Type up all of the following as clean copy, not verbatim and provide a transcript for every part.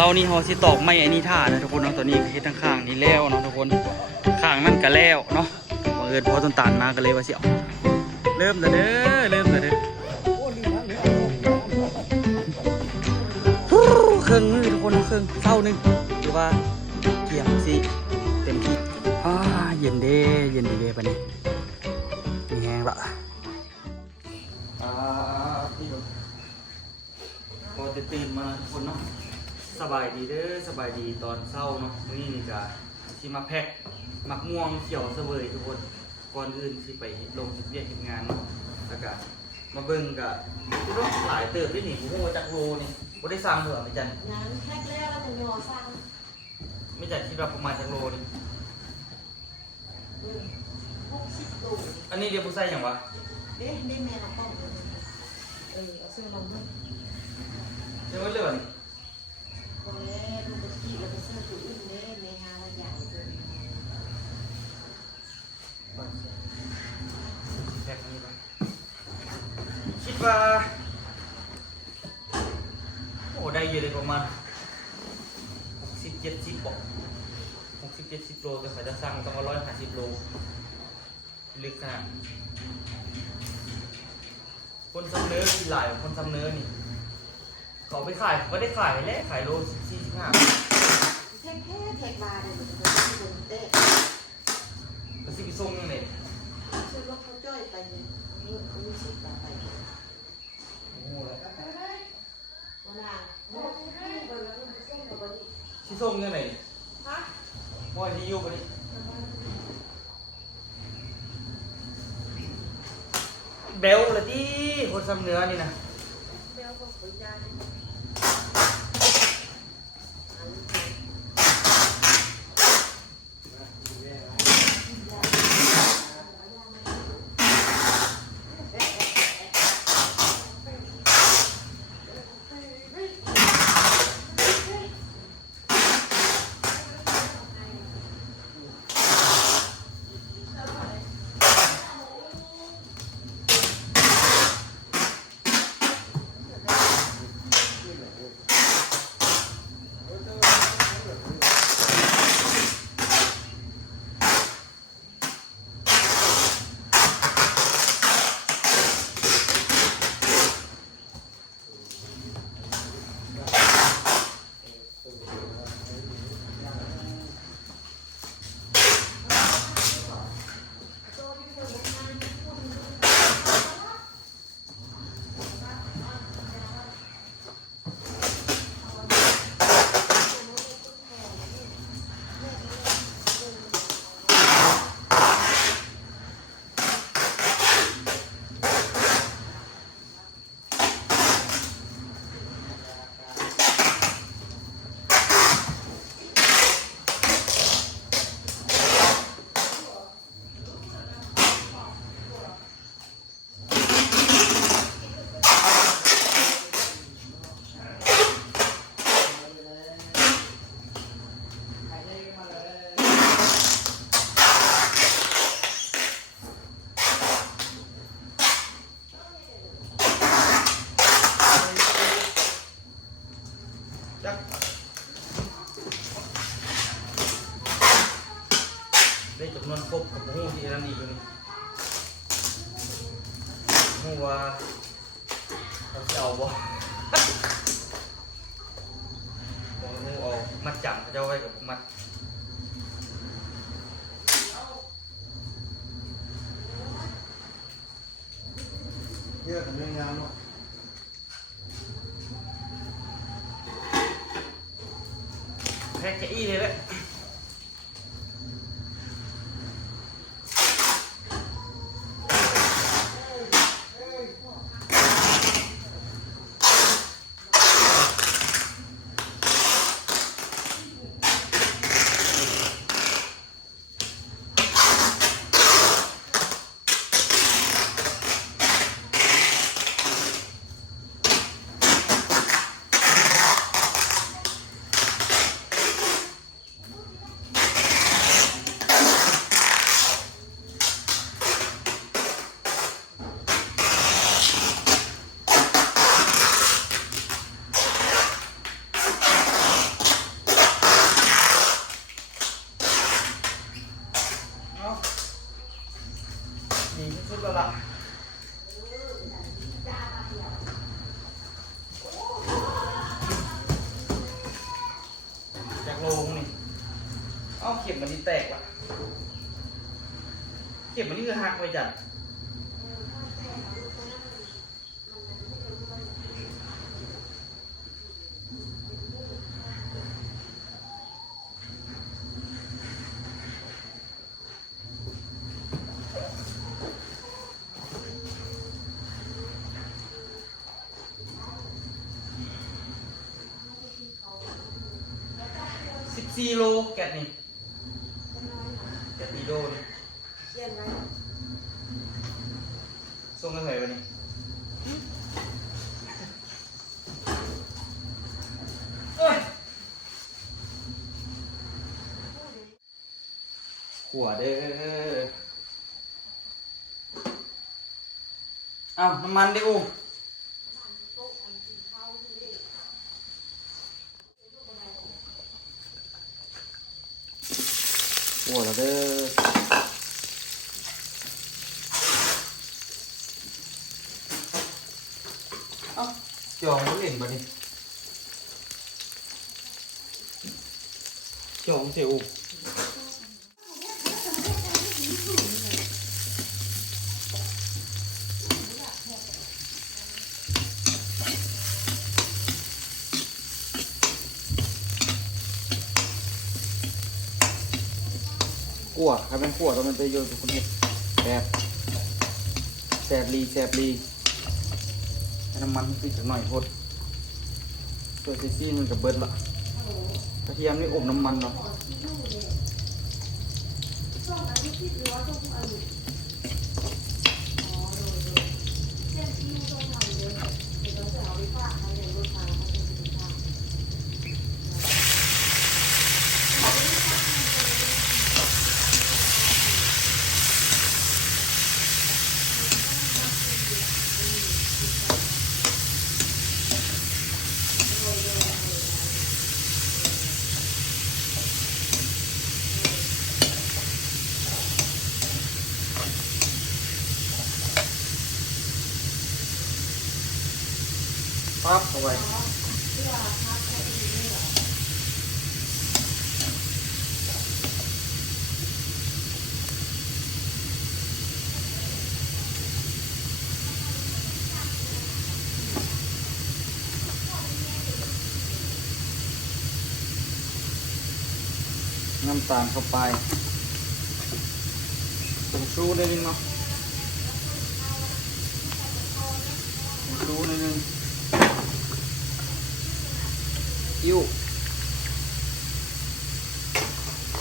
เสาร์นี้เราสิตอกไม้อันนี้ท่านะทุกคนเนาะตัวนี้เฮ็ดทั้งข้างนี้แล้วเนาะทุกคนข้างนั่นก็แล้วเนาะบังเอิญพอต้นตาลมาก็เลยว่าสิเอาเริ่มแล้วเด้อเริ่มแล้วเด้อเครื่องนึงทุกคนเครื่องเท่านึงหรือว่าเกี่ยมสิเต็มที่เย็นเด้เย็นดีเด้ปะนี่มีแห้งละพอจะตื่นมาทุกคนเนาะสบายดีเด้อสบายดีตอนเช้าเนาะมื้อนี้นี่ก็สิมาแพ็คมักม่วงเขียวเสวยทุกคนก่อนอื่นสิไปลงเรียนเฮ็ดงานเนาะแล้วก็มาเบิ่งก็คือรถหลายเติบได้นี่โอ้โหจักโลนี่บ่ได้สั่งเด้อไม่จันงานแพ็คแล้วแล้วจะยอสั่งไม่จันคิดว่าประมาณจักโลนี่60 โลอันนี้เดี๋ยวผู้ใส่หยังวะเด้แม่เอาป้องเอาเสื้อลงด้วยเดี๋ยวไว้เลยนี่พอแล้วดูกกี้แล้วก็เสื้อตัวอื่นเด้แม่หาว่าใหญ่เกินแพ็คนี้ไปคิดว่าโอ้ได้เยอะเลยประมาณ60-70บ่60-70 โลแต่เขาจะสั่งต้อง150 โลลึกขนาดคนซ้ำเนื้อกินหลายคนซ้ำเนื้อนี่เขาไปขายก็ได้ขายแล้วขายโล45แท็กบาร์เลยมันจะเป็นเต้ก็สิไปส่งยังไงซื้อรถเขาจ้อยไปเนี่ยเขามีสิบบาทไปโอ้โหเลยวันน่ะโอ้ยเบอร์แล้วมันส่งกับวันนี้ที่ส่งยังไงฮะว่าที่อยู่วันนี้เบลเลยที่คนซ้ำเนื้อนี่นะเบลก็สวยจังได้จำนวนครบกับหูที่นั่นอีกเลยหูว่าเราจะเอาบ่หูเอามัดจับเขาจะไว้กับมัดเยอะกับเรื่องงานเนาะแพ็กจะอี้เลยแหละ เข็มมันนี่แตกว่ะเข็มมันนี่คือหักไปจัด14 โลแกะนี่แกะดีโดนี่ เขียนไว้ ส่งกันไหนวะนี่เอ้ยขวดเด้ออ้าวน้ำมันดิอูขวดแล้วเด้อเอ้าจองมันเล่นบ่นี่จองเสียอูขั่วครับเป็นขั่วแล้วมันไปโยนกับคนเห็ดแสบลีให้น้ำมันติดสักหน่อยพดตัวซีมันกับเบิดละกระเทียมนี่อบน้ำมันเนาะปั๊บเอาไว้น้ำตาลเข้าไปผงชูได้นิดเนาะผงชูนิดนึงอิ่ว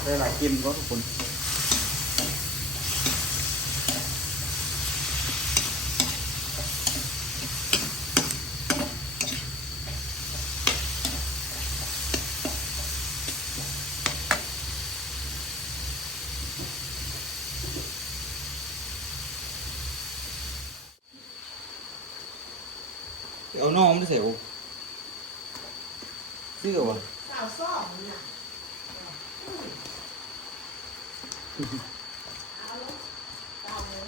ได้หลายกิมก็ทุกคนเอาน้องไม่เสียวซื้อวะ สาวซ่อมน่ะเอาลูกเอาเลย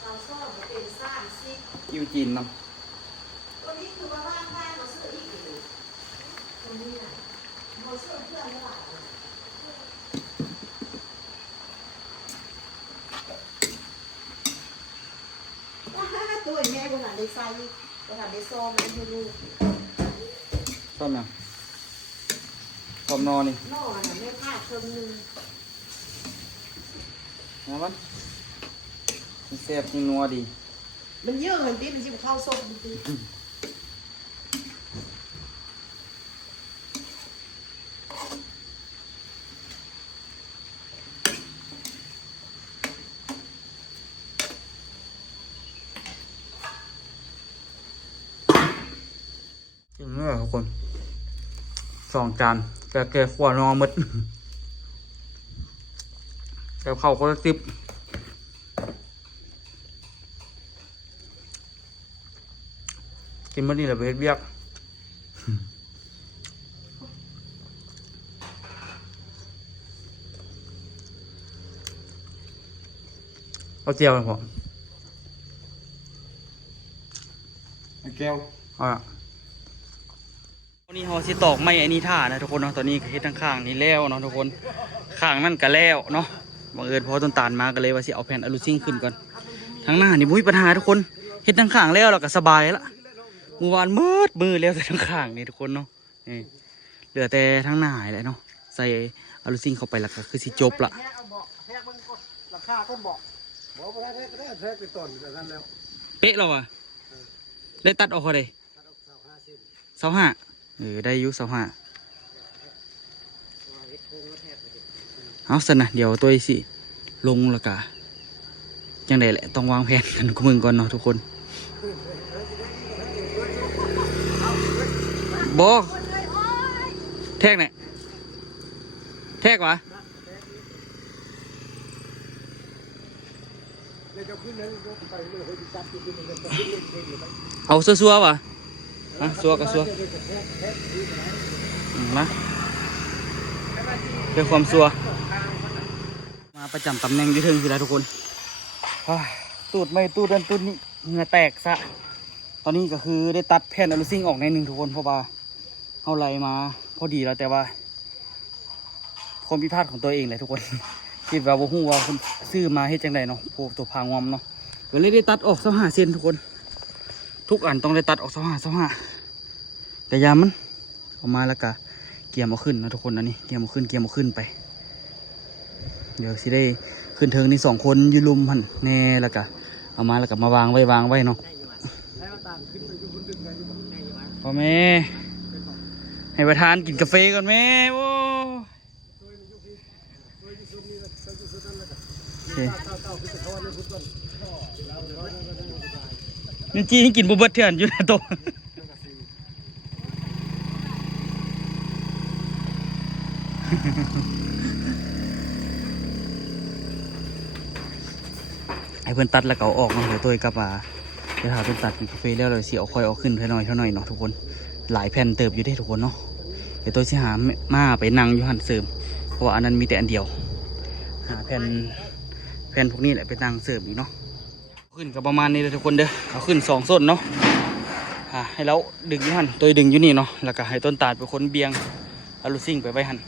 สาวซ่อมมันเป็นซ่านซิ อิ่วจีนนำ ตัวนี้คือว่าว่างบ้านเราซื้ออีกอยู่ตรงนี้น่ะเราซื้อเพื่อนหรือเปล่าตัวแม่คนหลังได้ใส่คนหลังได้ซ้อมมันให้ลูก ชอบยังชอบนอนนี่ นอนน่ะแม่พลาดเครื่องนึง นะมันแซ่บจริงนัวดี มันเยอะเงินตีมันจะเข้าส้มตี ถึงเนื้อทุกคน2 จานแกขวานอหมดแกเข้าคนละ10กินมื้อนี้แหละไปเฮ็ดเวียก เอาเจียวเลยผม แก้ว เอาละวันนี้เราสิตอกไม้อันนี้ท่านะทุกคนเนาะตอนนี้ก็เฮ็ดทั้งข้างนี้แล้วเนาะทุกคนข้างนั่นก็แล้วเนาะบังเอิญพอต้นตาลมาก็เลยว่าสิเอาแผ่นอลูซิ่งขึ้นก่อนทั้งหน้านี่บ่มีปัญหาทุกคนเฮ็ดทั้งข้างแล้วเราก็สบายละเมื่อวานมืดแล้วแต่ทั้งข้างนี่ทุกคนเนาะนี่เหลือแต่ทั้งหน้าแหละเนาะใส่อลูซิ่งเข้าไปแล้วก็คือสิจบละ แทกเอาบอกแทกมันก็ราคาก็บอกว่าแทกก็ได้แทกไปต้นแต่นั้นแล้ว เป๊ะแล้วว่ะได้ตัดออกเขาได้ ถ้าเราเสา5 เส้น 25ได้อยู่25เอาสินะเดี๋ยวตัวสิลงแล้วก็จังไดแหละต้องวางแผนกันกับมึงก่อนเนาะทุกคนบอกแทกเนี่ยแทกวะ เดี๋ยวจะขึ้นนั้นยกไปเลยเฮ้ยจับขึ้นเลยจะขึ้นเล่นเพลงอยู่ไป เอาซัวๆวะฮะซัวกับซัวนะเป็นความซัวมาประจำตำแหน่งที่ถึงคือแล้วทุกคนตูดไม่ตูดนั่นตูดนี่เหงื่อแตกซะตอนนี้ก็คือได้ตัดแผ่นอลูซิ่งออกในหนึ่งทุกคนเพราะว่าเอาไหลมาพอดีแล้วแต่ว่าความผิดพลาดของตัวเองเลยทุกคน คิดว่าบ่ฮู้ว่าคนซื้อมาเฮ็ดจังไดเนาะพวกตัวพางอมเนาะก็เลยได้ตัดออก25 เซนทุกคนทุกอันต้องได้ตัดออก25แต่ยามมันออกมาแล้วก็เกี่ยมเอาขึ้นนะทุกคนอันนี้เกี่ยมเอาขึ้นไปเดี๋ยวสิได้ขึ้นเทิงนี่2 คนยืนลุมหันแน่แล้วก็เอามาแล้วก็มาวางไว้เนาะ แล้วตามขึ้นไปอยู่บนดึงไงอยู่บ่ พ่อแม่ให้ประธานกินกาแฟก่อนแม่โอ้นี่จีให้กินบุบเบิ้ลเถื่อนอยู่ในโต๊ะไอ้เพื่อนตัดแล้วก็เอาออกมาเดี๋ยวตัวกลับมาเดี๋ยวหาเพื่อนตัดกินกาแฟแล้วเราสิเอาค่อยเอาขึ้นเท่าน้อยเนาะทุกคนหลายแผ่นเติบอยู่ได้ทุกคนเนาะเดี๋ยวตัวสิหามาไปนั่งอยู่หันเสริมเพราะว่าอันนั้นมีแต่อันเดียวหาแผ่นพวกนี้แหละไปนั่งเสริมอีกเนาะขึ้นก็ประมาณนี้เลยทุกคนเด้อเอาขึ้น2 ส้นเนาะให้เราดึงอยู่หันตัวดึงอยู่นี่เนาะแล้วก็ให้ต้นตาลเป็นคนเบียงอลูซิ่งไปไว้หัน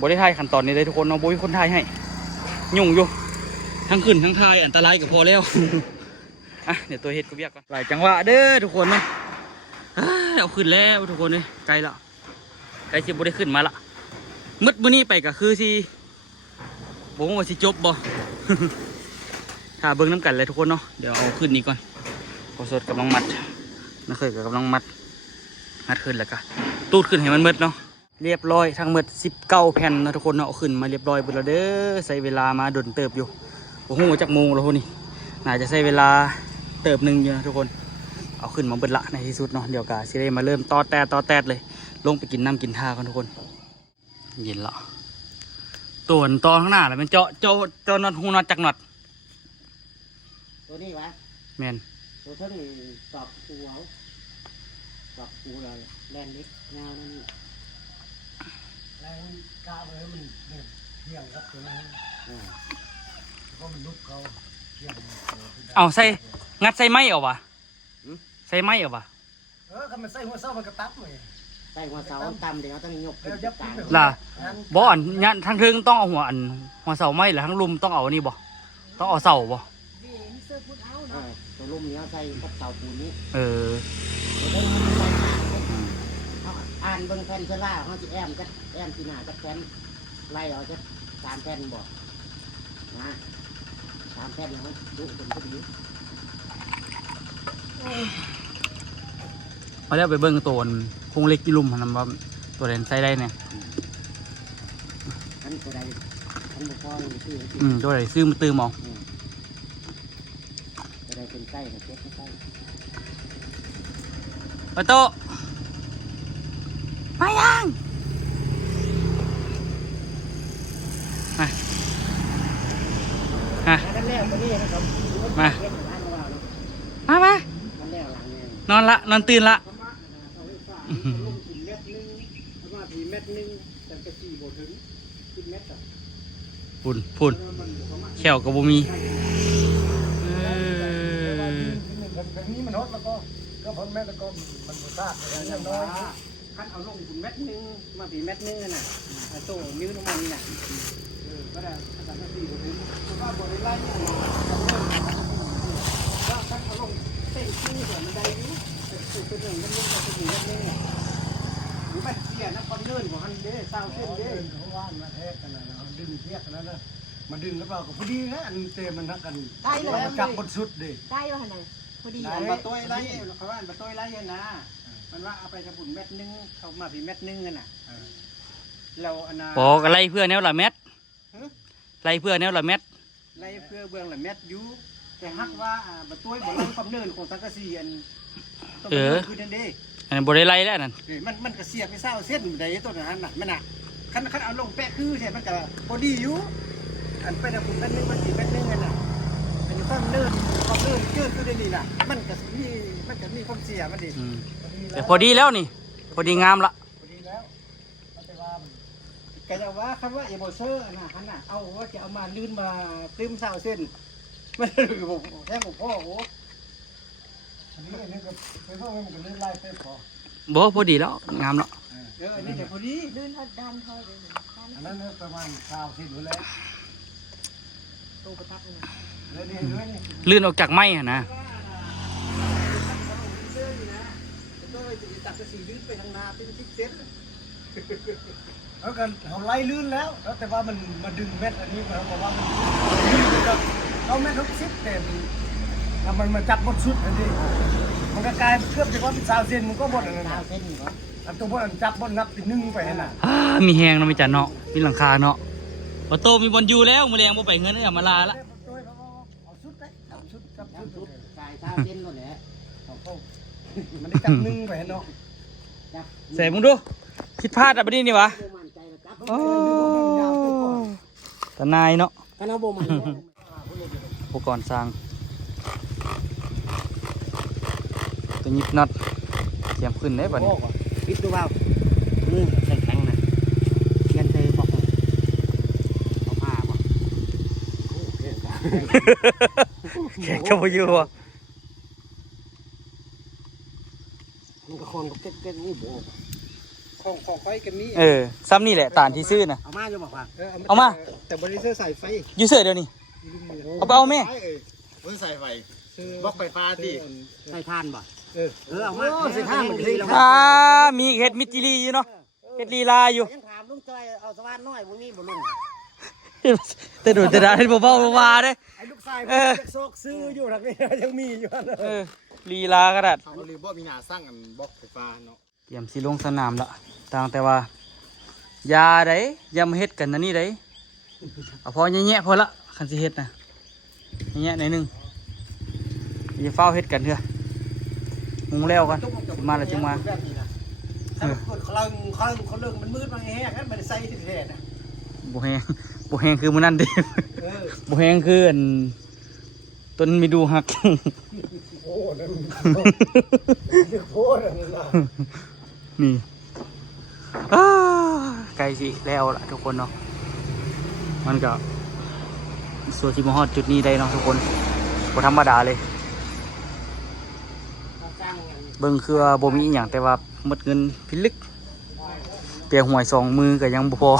บริท้ายขั้นตอนนี้เลยทุกคนเนาะบริคนท้ายให้ยุ่งอยู่ทั้งขึ้นทั้งท้ายอันตรายก็พอแล้ว เดี๋ยวตัวเฮ็ดก็เบียกก่อนหลายจังหวะเด้อทุกคนเนาะเอาขึ้นแล้วทุกคนเลยไกลละไกลสิบ่ได้ขึ้นมาละมืดมื้อนี้ไปก็คือสิบ่ว่าสิจบบ่ ถ้าเบิ่งน้ำกันเลยทุกคนเนาะเดี๋ยวเอาขึ้นนี้ก่อนพอสดกำลังมัดนั่นเคยกำลังมัดขึ้นแล้วก็ตูดขึ้นให้มันมืดเนาะเรียบร้อยทั้งหมด19 แผ่นนะทุกคนเนาะเอาขึ้นมาเรียบร้อยหมดแล้วเด้อใช้เวลามาดนเติบอยู่โอ้โหจักโมงแล้วพวกนี้น่าจะใช้เวลาเติบหนึ่งอยู่นะทุกคนเอาขึ้นมาเบิดละในที่สุดเนาะเดี๋ยวกาสิได้มาเริ่มต่อแตดเลยลงไปกินน้ำกินท่ากันทุกคนเย็นละตัวตอนข้างหน้าแล้วมันเจาะน็อตหูน็อตจักน็อต ตัวนี้วะ แมน ตัวเท่านี้ตอบปูเอาตอบปูเราแลนเล็กงานนั่นแรงกาเลยมันเที่ยงครับตัวนั้นเพราะมันลุกเขาเที่ยง เอาใส่งัดใส่ไม้เอาวะใส่ไม้เอาวะ คันมันใส่หัวเสามันก็ตับเลยใส่หัวเสาตำเดี๋ยวต้องยกขึ้นกลาง ล่ะบ่อันยันทั้งทึงต้องเอาหัวเสาไม้หรือทั้งลุมต้องเอานี่บ่ต้องเอาเสาบ่ ตัวลุ่มนี้ใส่กับเสาปูนนี้ อ่านเบิ้งแผ่นเสล่าเขาจะแอมที่หน้าจะแผ่นไล่เอาจะ3 แผ่นบอกนะ3 แผ่นนะดูคนก็ดี เอาแล้วไปเบิ่งตัวคงเล็กกี่ลุมนะว่าตัวเด่นใส่ได้เนี่ย อันตัวใดอันบุพอซื้อ ตัวไหนซื้อมาตื้มเอา ตัวใดเป็นไส้เนี่ยเจ็บไม่ไส้ ไปโตมายังมาอันแล้วตัวนี้นะครับ มา อันแล้วหลังเนี่ย นอนตื่นละ ลุ่มกินเม็ดนึงประมาณ4 เม็ดนึงแต่ก็4 บ่ถึง10 เม็ดอ่ะ พุ่นแขวกับบ่มีแบบนี้มันฮอตแล้วก็พ้นแม่แล้วก็มันซากอย่างน้อยคันเอาลงถึงเม็ดนึงมาปีเม็ดนึงน่ะโต้นิ้วลงมานี่น่ะก็ได้ขนาดนั้น4ถึงว่าบ่ได้ไล่ว่าคันเอาลงเต้นขึ้นก่อนมันได้อยู่เป็นหนึ่งมันก็จะอยู่เม็ดนึงหรือมันเสียนะคนเดินของมันเด้เศร้าเส้นเด้เขาว่ามาแทกกันนะดึงเทียกกันนะมาดึงแล้วเปล่าก็พอดีนะอันเตมันนักกันจับบนสุดดิ ได้อยู่หั่นน่ะพอดี อันประตูไล่เขาว่าประตูไล่นะมันว่าเอาไปกระปุ่นเม็ดนึงเขามาผีเม็ดนึงกันน่ะเราอันน่ะ บอกอะไรเพื่อแนวละเม็ดไรเพื่อแนวละเม็ด ไล่เพื่อเบื้องละเม็ดอยู่แต่ฮักว่าประตูบนนั้นความเนินของสังกะสีอันคือนั่นเด้ อันนั้นบ่ได้ไรแล้วนั่น มันก็เสียบไปเศร้าเส้นใดต้นนั้นน่ะมันน่ะคันเอาลงแปะคือแท้มันก็พอดีอยู่อันไปกระปุ่นเม็ดนึงมันผีเม็ดนึงกันน่ะเป็นความเนินเกิดขึ้นได้นี่น่ะมันก็มีความเสียมันดิ แต่พอดีแล้วนี่พอดีงามละ พอดีแล้วแต่ว่าแกจะว่าคำว่าเอโบเซอร์นะฮันน่ะเอาว่าจะเอามาลื่นมาตื้มเสาเส้นไม่ได้หรือผมแค่ผมพ่อโอ้อันนี้ก็เป็นพวกมันก็ลื่นไล่เส้นพอ บ่พอดีแล้วงามแล้ว อันนี้แต่พอดี ลื่นทอดด้านทอดเลย อันนั้นประมาณ30อยู่แล้ว ตูประทับเลย แล้วนี่ ลื่นออกจากไม้หั่นนะ เสื้อนี่นะก็จะตัดกระสีลื่นไปทางนาเป็นทิศเส้นแล้วกันเขาไล่ลื่นแล้วแต่ว่ามันมาดึงเม็ดอันนี้เขาบอกว่ามันเขาเม็ด60เต็มแล้วมันมาจับบนสุดอันนี้มันก็กลายเกือบจะว่าเป็น30เซนมันก็บนอันนั้น30เซนอยู่ครับอันตัวบนอันจับบนนับเป็น1ไปนั่นน่ะ มีแหงเนาะมีจันเนาะมีหลังคาเนาะประตูมีบนอยู่แล้วมื้อแรงบ่ไปเงินเอามาลาละ เอาสุดได้จับสุดกาย30เซนแล้วแหละมันได้จับ1ไปเนาะ ใส่มึงดูผิดพลาดอะบัดนี้นี่วะโอ้ตานายเนาะ กันเอาบ่มัน อุปกรณ์สร้างตัวยิบน็อตเตรียมขึ้นได้บัดนี้ ปิดตัวเบาแข็งๆนะเทียนเธอบอกเอาผ้าบอก แขกก็บ่อยู่ว่ะ มันก็คนก็เก๊กๆนี่โบของไฟกันนี่ ซ้ำนี่แหละตานที่ซื้อน่ะ เอามาจะบอกว่า เอามา แต่บริษัทใส่ไฟ อยู่เสื้อเดี๋ยวนี้เอาไปเอาแม่ เพิ่งใส่ไฟบล็อกไฟฟ้าที่ ใส่ทานบ่เอามาใส่ทานมันดีแล้ว มีเฮ็ดมิจิลีอยู่เนาะเฮ็ดลีลาอยู่ ยังถามลุงจอยเอาสว่านน้อยบ่มีบ่ลุง แต่โดนจะได้บ่เบาๆว่าเด้ ไอ้ลูกชายโซกซื้ออยู่ทางนี้ยังมีอยู่นะ ลีลากระดาษ เขาหรือว่ามีหนาสร้างอันบล็อกไฟฟ้าเนาะ เตรียมสิลงสนามละต่างแต่ว่าอย่าได้อย่ามาเฮ็ดกันนะนี่ได้เอาพอแย่ๆพอละคันสิเฮ็ดนะแย่ๆหน่อยนึงอย่าเฝ้าเฮ็ดกันเถอะมุงแล้วกันสิมาแล้วจึงมา เขาเลิกมันมืดมาแห้งงั้นมันใส่ที่แท้น่ะ บ่แฮงบ่แฮงคือมื้อนั้นเด้บ่แฮงคืออันต้นมีดูหัก โอ้นั่นโคตรนั่นล่ะ นี่ไกลสิแล้วล่ะทุกคนเนาะมันก็ส่วนที่มาฮอดจุดนี้ได้เนาะทุกคนบ่ธรรมดาเลยเบิ่งคือว่าบ่มีอีหยังแต่ว่าหมดเงินพิลึกเปียกหวย2มือก็ยังบ่พอ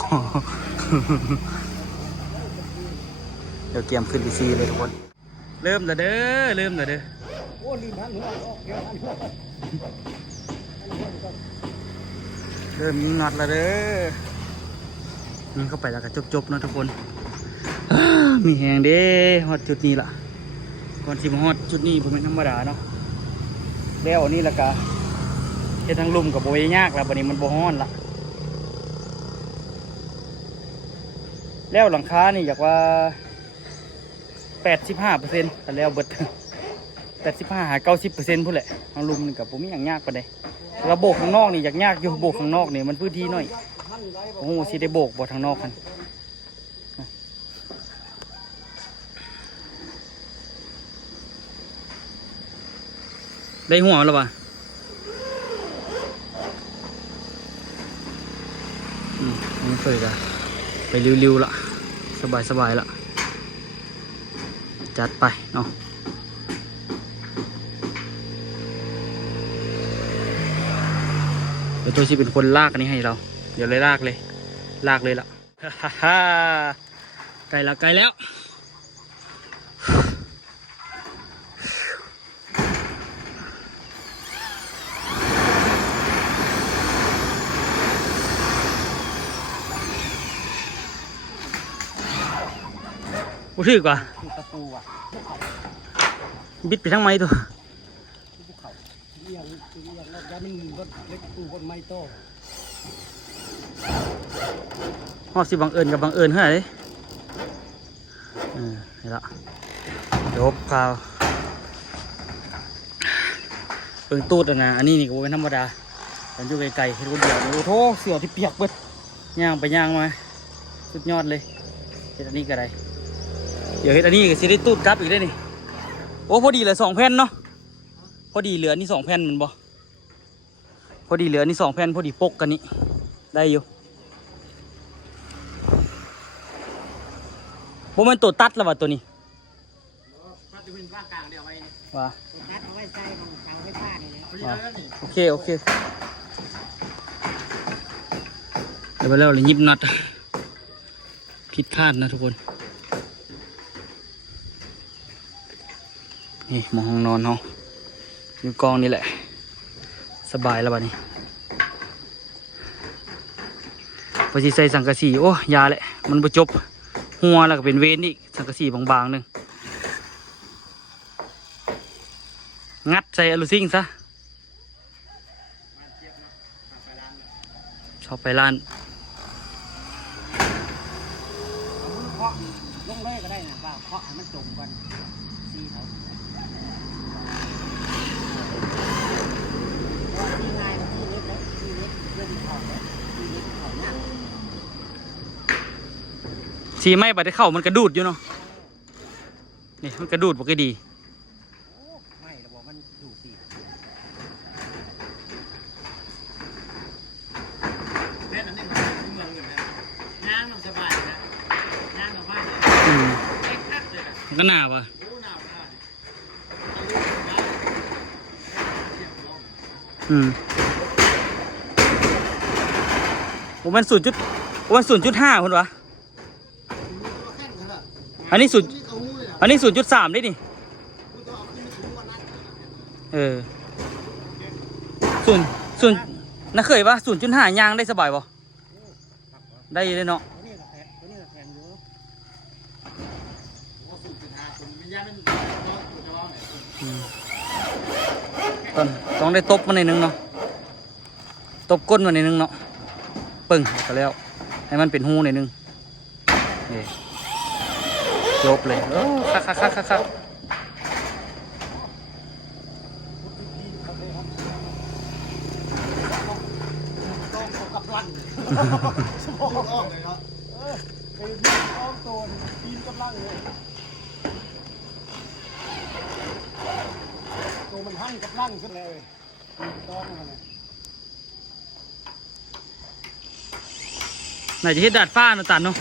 เดี๋ยวเตรียมขึ้นที่ซีเลยทุกคนเริ่มแล้วเด้อเริ่มแล้วเด้อ โอ้ลืมทันหัวออกเดี๋ยวทันหัว เริ่มยิงน็อตแล้วเด้อยิงเข้าไปแล้วก็จบๆเนาะทุกคน มีแหงเด้ฮอดจุดนี้ล่ะก่อนที่มาฮอดจุดนี้ผมเป็นธรรมดาเนาะแล้วนี่ละกะเฮ็ดทางลุ่มกับโบยยากแล้วบัดนี้มันบ่ฮ้อนละแล้วหลังคานี่อยากว่า 85%แต่แล้วเบิด 85-90%พุ่นแหละทางลุ่มนี่กับผมมีอย่างยากปานใดระบบข้างนอกนี่อยากยากอยู่โบกข้างนอกนี่มันพื้นที่น้อยโอ้โหสิได้โบกบ่ทางนอกกันได้หัวแล้วป่ะนี่เคยกันไปริ้วๆละ สบายละจัดไปเนาะเดี๋ยวตัวชีเป็นคนลากอันนี้ให้เราเดี๋ยวเลยลากเลยล่ะ ฮ่าไกลแล้วกูถือกว่า คือตะปูอ่ะพวกเขา บิดไปทั้งไม้ตัว พวกเขาเอียงแล้วย้ายมันรถเล็กปูบนไม้โต ฮอบสิบังเอิญกับบังเอิญเท่าไหร่นี่ละจบข่าวเปิงตูดนะอันนี้นี่ก็เป็นธรรมดาฉันอยู่ไกลๆเห็นคนเดียวโอ้โหเสือที่เปียกเบิดย่างไปย่างมาสุดยอดเลยเห็ดอันนี้ก็ได้เดี๋ยวเห็ดอันนี้ก็สิได้ตูดกลับอีกได้นี่โอ้พอดีเหลือ2 แผ่นเนาะพอดีเหลือนี่2 แผ่นมันบ่พอดีเหลือนี่2 แผ่นพอดีปกกันนี่ได้อยู่โมเมนตัวตัดแล้วว่ะตัวนี้ พัดจะเป็นร่างกลางเดียวไว้นี่ ว่า ตัดเอาไว้ใส่ของเสาไฟฟ้านี่นะ พอดีแล้วนี่ โอเคเดี๋ยวไปแล้วเลยยิบน็อตผิดพลาดนะทุกคนนี่มองห้องนอนเนาะอยู่กองนี่แหละสบายแล้วบัดนี้พอสิใส่สังกะสีโอ้ยาแหละมันบ่จบหัวแล้วก็เป็นเวนอีกสังกะสีบางๆหนึ่งงัดใส่อลูซิงซะชอบไปร้าน เคาะลงเลยก็ได้นะว่าเคาะให้มันจมก่อนซีเขาที่ง่ายที่เล็กแล้วที่เล็กเรื่องเขาแล้วที่เล็กเขาเนี่ย สีไม้บัดได้เข้ามันกระดูดอยู่เนาะนี่มันกระดูดบ่ก็ดี ไม่ระบบมันดูสิ เล่นอันนี้มันเมืองอยู่นะย่างมันสบายนะย่างกับบ้านเนี่ย อืม เล็กนักเลยนะ มันก็หนาวอ่ะ โอ้หนาวหนาว ผมมัน0.5คุณวะอันนี้0.3ได้นี่ศูนย์น่าเคยปะ0.5ยางได้สบายปะได้เลยเนาะ ตัวนี้ก็แพงอยู่ ว่าสูตรจุดหาผมวิญญาณมันตัวจะว่าไหน ต้องได้ตบมันในอยนึงเนาะตบก้นมันในอยนึงเนาะปึ้งก็แล้วให้มันเป็นหูในอยนึงนี่จบเลยโอ้คักต้องกับรัน สมองออกเลยครับ ไอ้พี่ต้องโตนปีนกำลังเลยตัวมันหั่งกับลังขึ้นเลยต้องมันเลย ไหนจะเฮ็ดดาดฟ้าเนาะตันเนาะ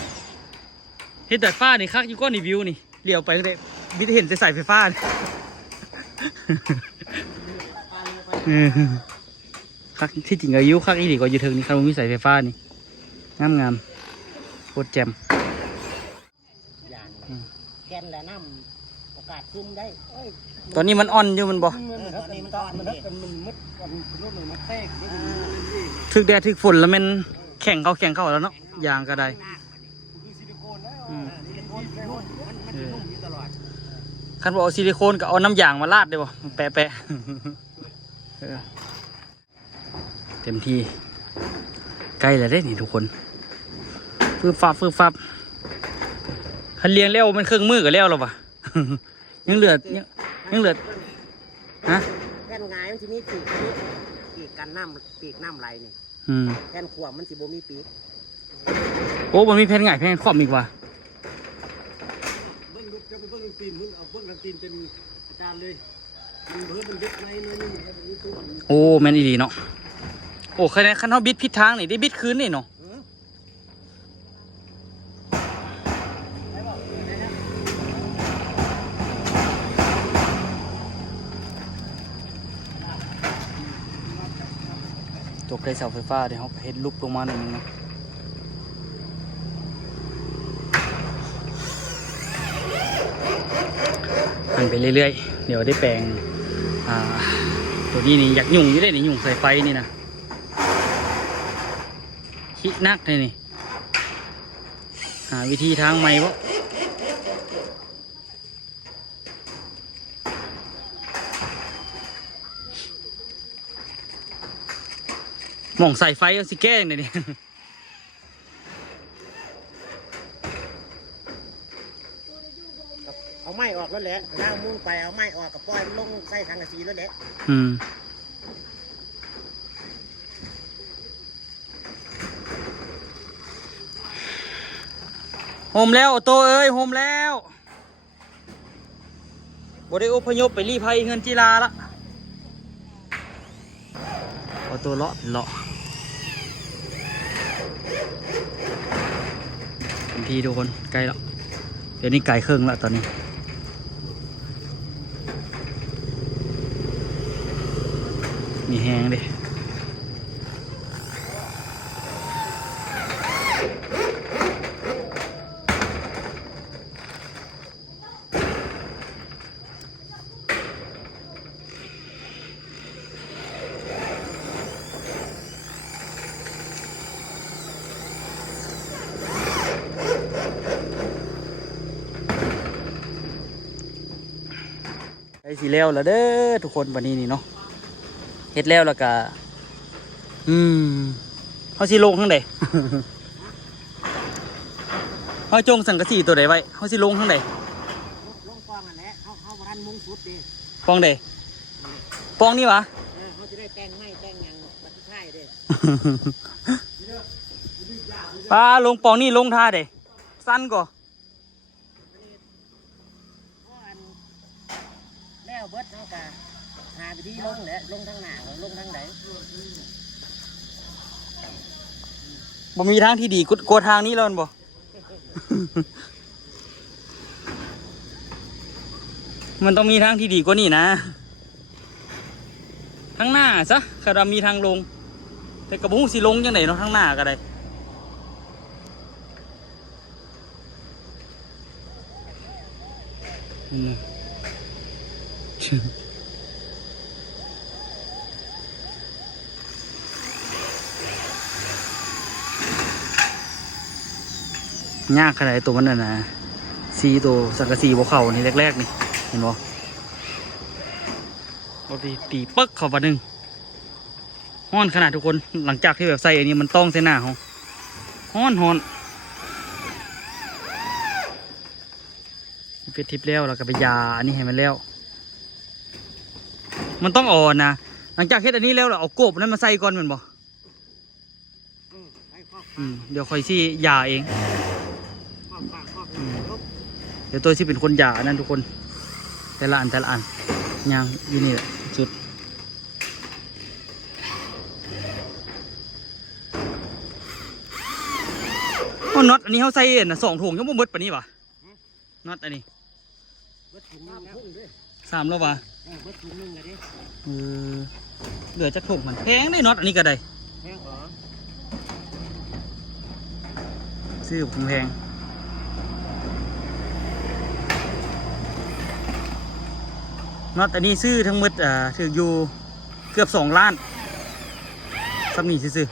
เฮ็ดดาดฟ้านี่คักอยู่ก้อนนี่วิวนี่เลี้ยวไปเลยวิทย์เห็นสายไฟฟ้านี่ คักที่จริงอายุคักอีหลีกว่าอยู่เทิงนี่คันมันมีสายไฟฟ้านี่งามโคตรแจ่ม อย่างแกนและน้ำโอกาสคุมได้เอ้ย ตอนนี้มันอ่อนอยู่มันบ่ ตอนนี้มันตอนมันมืดกันรุ่นหนึ่งมันเต้นี่ ถึกแดดถึกฝนแล้วมันแข็งเข้าแล้วเนาะยางก็ได้ คือซิลิโคนแล้วซิลิโคนนุ่มมันนุ่มอยู่ตลอด คันบอกเอาซิลิโคนก็เอาน้ำยางมาราดได้บ่แปะเต็มที่ใกล้แล้วได้นี่ทุกคนฟืบฟับคันเลี้ยงแล้วมันเครื่องมือก็แล้วหรอปะ ยังเหลือฮะ แผ่นงายมันจะมีปีกกันน้ำปีกน้ำไหลนี่แผ่นขวบมันสิบ่มีปีก โอ้มันมีแผ่นง่ายแผ่นครอบอีกว่ะ เบิ้งจะไปเบิ้งตีนมึงเอาเบิ้งกันตีนเป็นอาจารย์เลยมันเบิ้งมันยึดในน้อยนึงนี่ตัว โอ้แม่นอีดีเนาะโอ้คันเขาบิดผิดทางนี่ได้บิดคืนนี่เนาะ ได้เสาไฟฟ้าเดี๋ยวเขาก็เฮ็ดลุกลงมาหน่อยนึงนะมันไปเรื่อยๆเดี๋ยวได้แปลงตัวนี้นี่อยากยุ่งอยู่ได้นี่ยุ่งใส่ไฟนี่นะขี้นักเลยนี่หาวิธีทางใหม่บ่หม่องใส่ไฟเอาสิแก้ยังไงเนี่ย เอาไม้ออกแล้วแหละล้างมุ้งไปเอาไม้ออกกับปล่อยมันลงใส่ถังกระสีแล้วแหละ โฮมแล้วโตเอ้ยโฮมแล้วบ่ได้อพยพไปรีภัยเงินจีราละเอาตัวเลาะเป็นเลาะทันทีทุกคนใกล้แล้วเดี๋ยวนี้ไกลครึ่งแล้วตอนนี้มีแห้งดิไอ้สีแล้วแล้วเด้อทุกคนวันนี้นี่เนาะเฮ็ดแล้วแล้วก็เขาสิลงข้างใด เขาจงสังกะสีตัวใดไว้เขาสิลงข้างใด ลงปองอันแหละเขารันมุ้งสุดดิ ปองใดปองนี่วะ เขาจะได้แต่งไม้แต่งยังบัตรท้ายดิ ป้าลงปองนี่ลงท่าใดสั้นก่อ แล้วเบิดเนาะกะหาไปที่ลงแหละลงทางหน้าลงทางไหน บ่มีทางที่ดีกว่าทางนี้แล้วบ่ มันต้องมีทางที่ดีกว่านี่นะทางหน้าซะคารามีทางลงแต่กระบุ้งสิลงยังไงเนาะทางหน้าก็ได้ยากขนาดตัวมันน่ะนะสีตัวสังกะสีบวเข่านี่แรกๆนี่เห็นบ่เราตีปึ๊กเข้าไปหนึ่งฮ้อนขนาดทุกคนหลังจากที่แบบใส่อันนี้มันต้องเส้นหน้าเขาฮ้อนเฟซทิปแล้วเราก็ไปยาอันนี้ให้มันแล้วมันต้องอ่อนนะหลังจากเฮ็ดอันนี้แล้วเราเอากบนั้นมาใส่ก่อนเหมือนบ่เดี๋ยวคอยซี่ยาเองเดี๋ยวตัวที่เป็นคนหย่านั่นทุกคนแต่ละอันย่างอยู่นี่แหละสุดน็อตอันนี้เขาใส่น่ะ2 ถุงยังบ่หมดปานนี้วะน็อตอันนี้3แล้ววะเหลือจักถุงมันแพงได้น็อตอันนี้ก็ได้ซื้อผมแพงน็อตอันนี้ซื้อทั้งหมดถืออยู่เกือบ2 ล้านซับนี่ซื้อ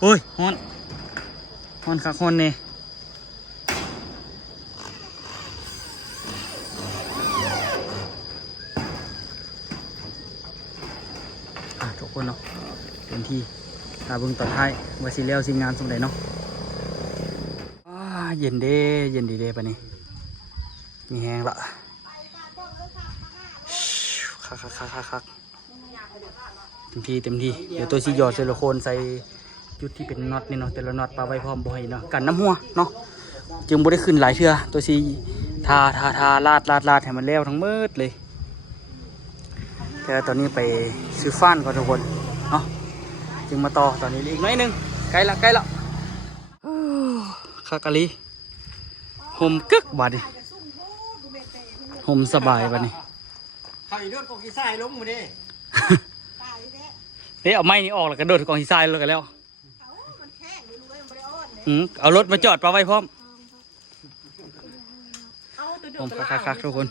โอ้ยฮอนคักฮอนเน่ทุกคนเนาะเต็มที่ตาเบิ่งต่อท้ายว่าสิแล้วสิงานส่งใดเนาะเย็นดีเด้ปะนี่มีแห้งละคักเต็มที่เดี๋ยวตัวซีหยอดเซลโคนใส่จุดที่เป็นน็อตนี่เนาะแต่ละน็อตปาไว้พร้อมบ่ให้เนาะกันน้ำหัวเนาะจึงบ่ได้ขึ้นหลายเทื่อตัวซีทาลาดให้มันแล้วทั้งหมดเลยแต่ตอนนี้ไปซื้อฟ้านก่อนทุกคนเนาะจึงมาต่อตอนนี้อีกน้อยนึงใกล้ละคักอะลีห่มกึกบาดนี่ห่มสบายบาดนี่ เขาอีกเรื่องกกีซ่ายลงมาดิ เฮ้ยเอาไม้นี่ออกแล้วกระโดดกองหินทรายเลยกันแล้ว เอามันแข้งเลยรู้ไหมมันไม่ได้อ้อนเลย เอารถมาจอดปลาไว้พร้อม เอาตัวเดื ผ อ ม ด คักๆทุกคน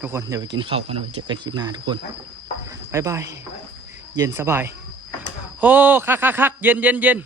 ทุกคนเดี๋ยวไปกินข้าวกันไว้เจอกันคลิปหน้าทุกคนบายบายเย็นสบายโอ้คักเย็น